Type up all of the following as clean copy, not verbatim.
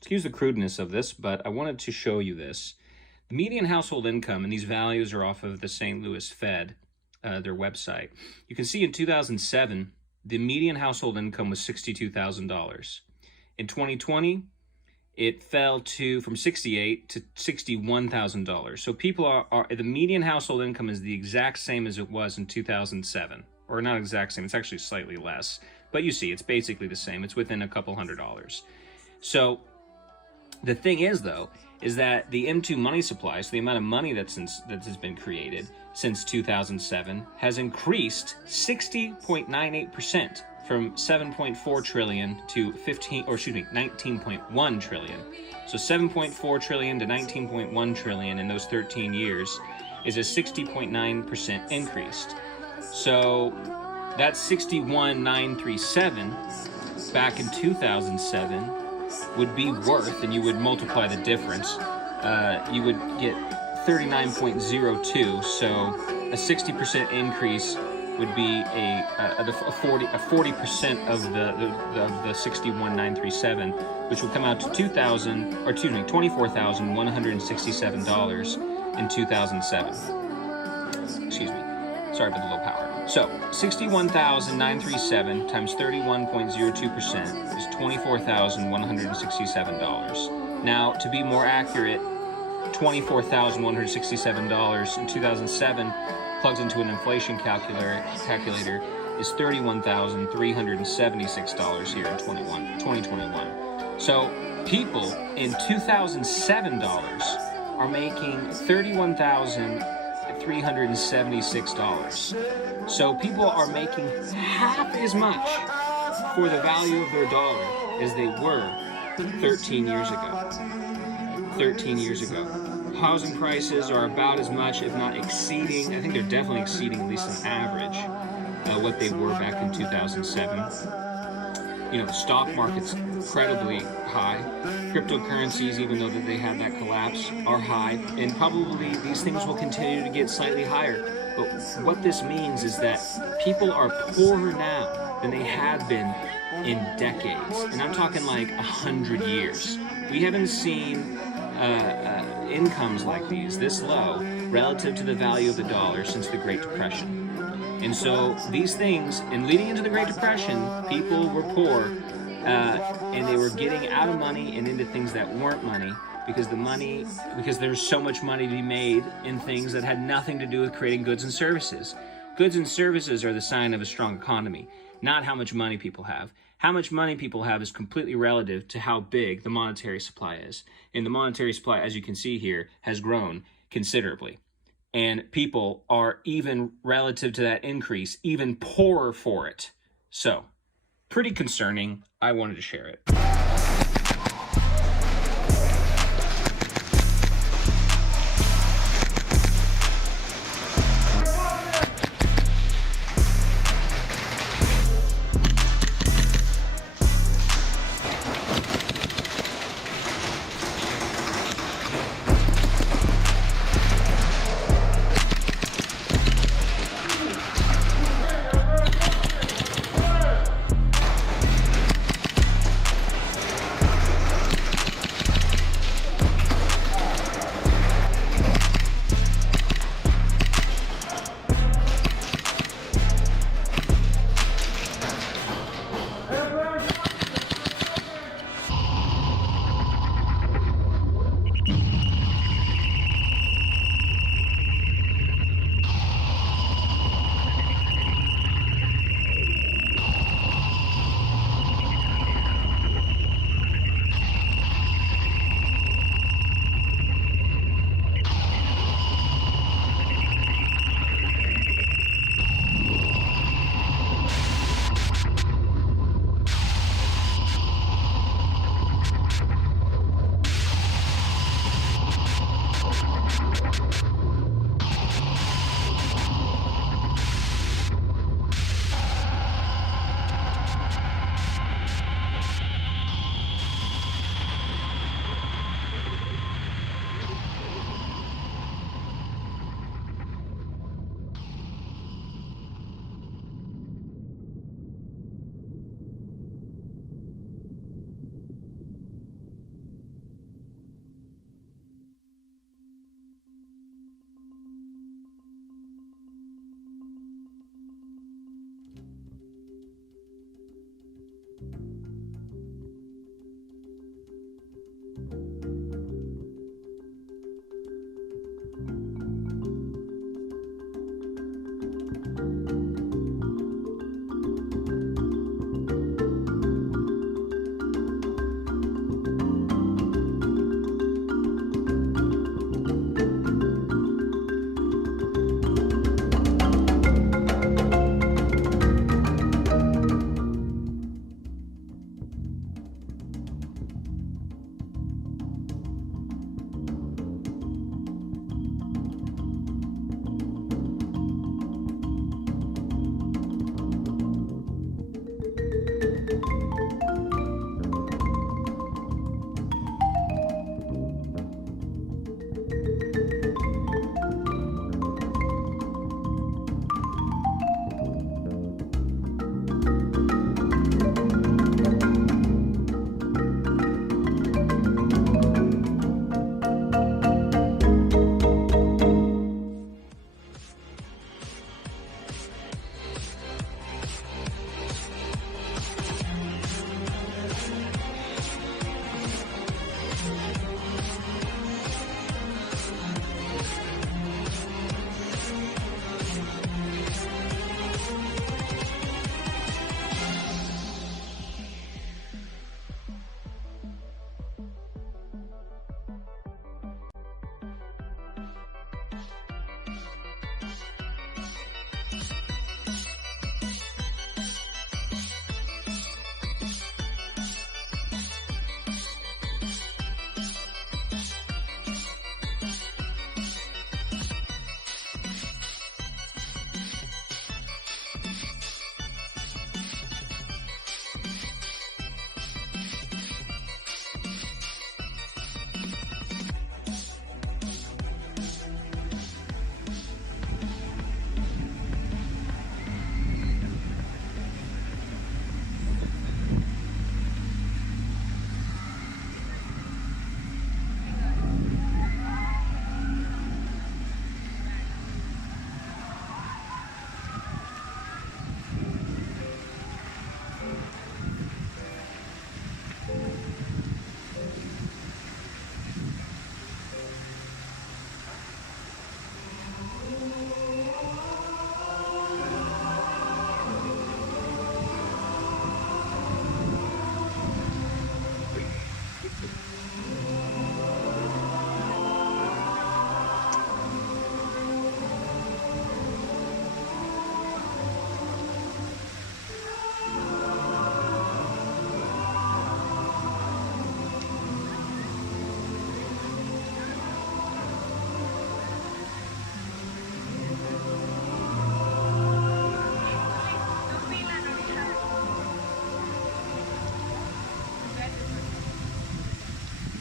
Excuse the crudeness of this, but I wanted to show you this. The median household income, and these values are off of the St. Louis Fed, their website. You can see in 2007, the median household income was $62,000. In 2020, it fell from $68,000 to $61,000. So people the median household income is the exact same as it was in 2007. Or not exact same, it's actually slightly less. But you see, it's basically the same. It's within a couple $100s. So the thing is, though, is that the M2 money supply, so the amount of money that has been created since 2007, has increased 60.98% from 7.4 trillion to 19.1 trillion. So 7.4 trillion to 19.1 trillion in those 13 years is a 60.9% increase. So that's 61,937 back in 2007 would be worth, and you would multiply the difference, you would get 39.02. So a 60% increase would be a 40% of the 61,937, which would come out to $24,167 in 2007. Excuse me. Sorry for the low power. So 61,937 times 31.02% is $24,167. Now, to be more accurate, $24,167 in 2007 plugs into an inflation calculator is $31,376 here in 2021. So people in 2007 dollars are making $31,376. So people are making half as much for the value of their dollar as they were 13 years ago. 13 years ago. Housing prices are about as much, if not exceeding, I think they're definitely exceeding at least an average, what they were back in 2007. You know, the stock market's incredibly high. Cryptocurrencies, even though that they had that collapse, are high. And probably these things will continue to get slightly higher. But what this means is that people are poorer now than they have been in decades. And I'm talking like 100 years. We haven't seen incomes like these, this low, relative to the value of the dollar since the Great Depression. And so these things, and leading into the Great Depression, people were poor, and they were getting out of money and into things that weren't money, because there was so much money to be made in things that had nothing to do with creating goods and services. Goods and services are the sign of a strong economy, not how much money people have. How much money people have is completely relative to how big the monetary supply is. And the monetary supply, as you can see here, has grown considerably. And people are, even relative to that increase, even poorer for it. So, pretty concerning. I wanted to share it.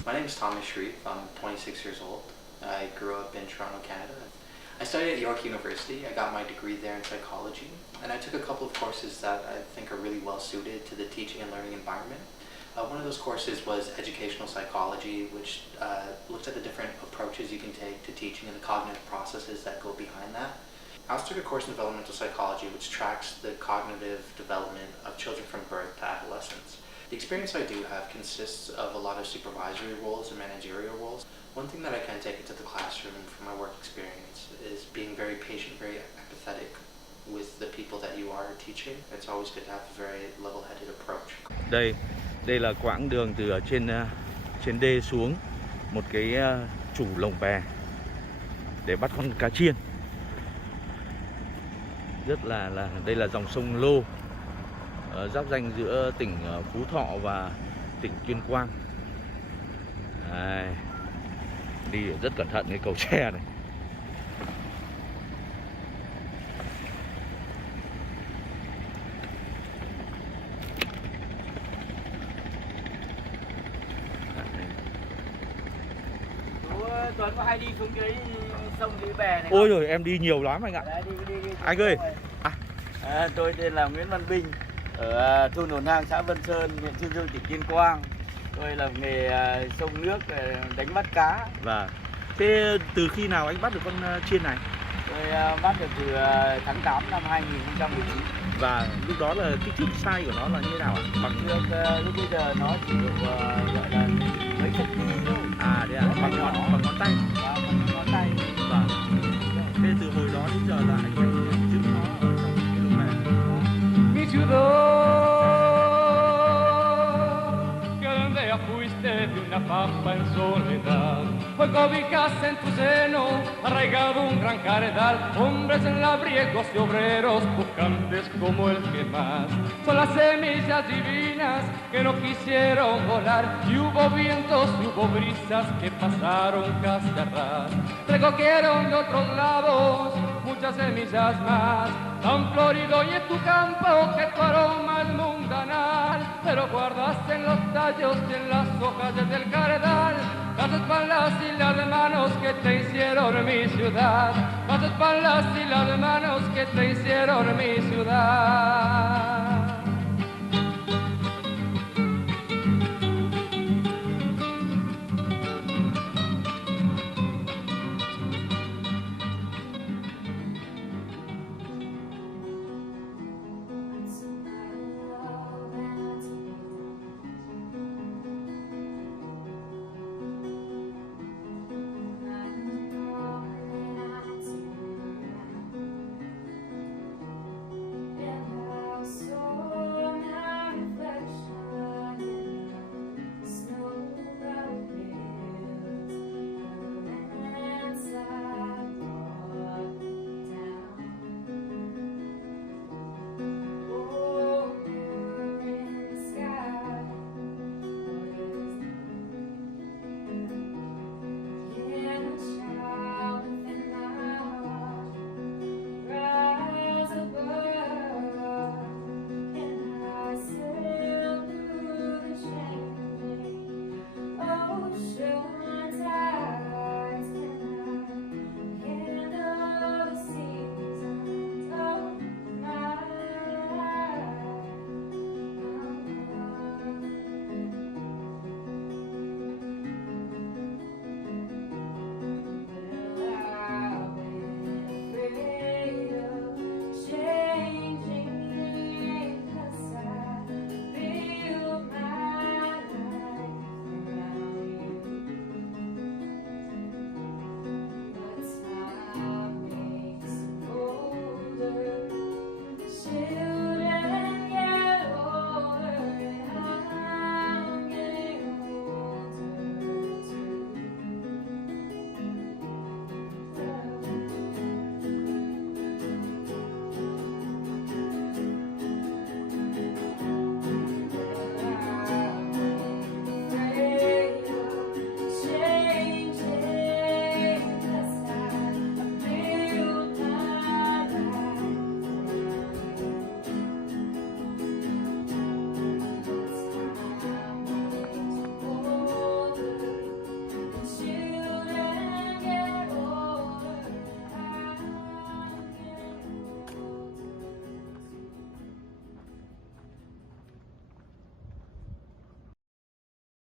My name is Thomas Shreve. I'm 26 years old. I grew up in Toronto, Canada. I studied at York University. I got my degree there in psychology, and I took a couple of courses that I think are really well suited to the teaching and learning environment. One of those courses was educational psychology, which looks at the different approaches you can take to teaching and the cognitive processes that go behind that. I also took a course in developmental psychology, which tracks the cognitive development of children from birth to adolescence. The experience I do have consists of a lot of supervisory roles and managerial roles. One thing that I can take into the classroom from my work experience is being very patient, very empathetic with the people that you are teaching. It's always good to have a very level-headed approach. Đây là quãng đường từ ở trên đê xuống một cái chủ lồng bè để bắt con cá chiên. Rất là đây là dòng sông Lô, giáp ranh giữa tỉnh Phú Thọ và tỉnh Tuyên Quang. Đây, đi rất cẩn thận cái cầu tre này. Tuấn có hay đi xuống cái sông dưới bè này? Ôi rồi em đi nhiều lắm anh ạ. Đấy, đi Anh ơi. Tôi tên là Nguyễn Văn Bình, ở thôn Nổn Hang, xã Vân Sơn, huyện Sơn Dương, tỉnh Tuyên Quang. Tôi làm nghề sông nước, đánh bắt cá. Và thế từ khi nào anh bắt được con chiên này? Tôi bắt được từ tháng 8 năm 2019. Và lúc đó là kích thước size của nó là như thế nào ạ? Bằng thước lúc bây giờ nó chỉ được gọi là mấy cm thôi. À đấy à, bằng ngón tay. Bằng ngón tay. Vâng. Thế từ hồi đó đến giờ là anh giữ nó ở trong cái lồng bè. Mi ciudad, que donde fuiste de una pampa en soledad, fue cobijada en tu seno, arraigado un gran caredal, hombres labriegos y obreros pujantes como el que más. Son las semillas divinas que no quisieron volar, y hubo vientos y hubo brisas que pasaron casi a ras. Recogieron de otros lados muchas semillas más, tan florido y en tu campo que tu aroma es mundanal, pero guardaste en los tallos y en las hojas del caredal las espaldas y las manos que te hicieron mi ciudad, las espaldas y las manos que te hicieron mi ciudad.